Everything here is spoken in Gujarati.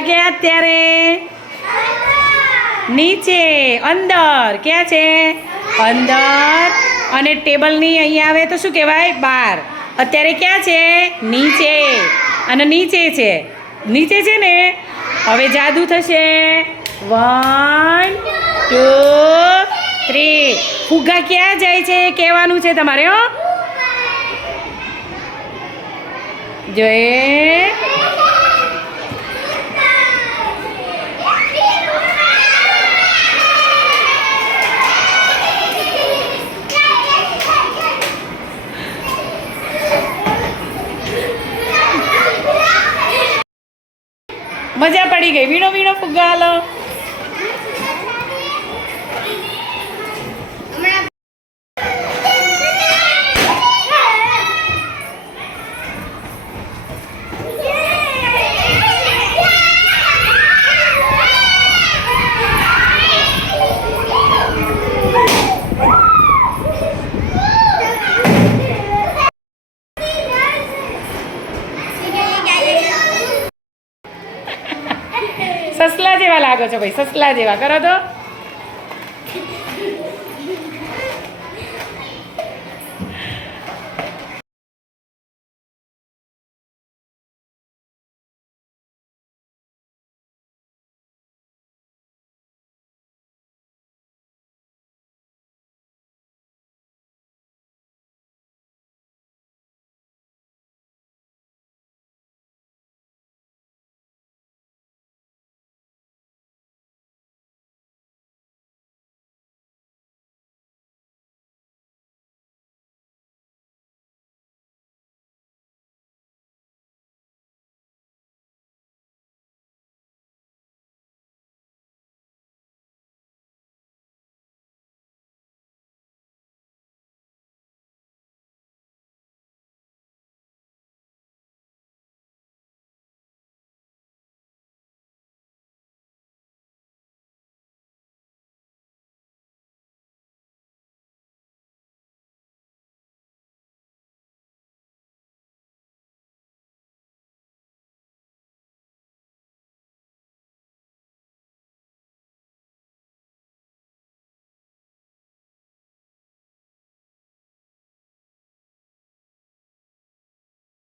ફુગ્ગા ક્યાં અત્યારે નીચે, અંદર, ક્યાં છે? અંદર. અને ટેબલની અહીંયા આવે તો શું કહેવાય? બાર. અત્યારે ક્યાં છે? નીચે. અને નીચે છે? નીચે છે ને? હવે જાદુ થશે. વન ટુ થ્રી ફુગ્ગા ક્યાં જાય છે? કહેવાનું છે તમારે, હો. જોઈએ મજા પડી ગઈ. વીણો વીણો ફુગ્ગા હાલો સસલા જેવા લાગો છો ભાઈ સસલા જેવા. કરો તો.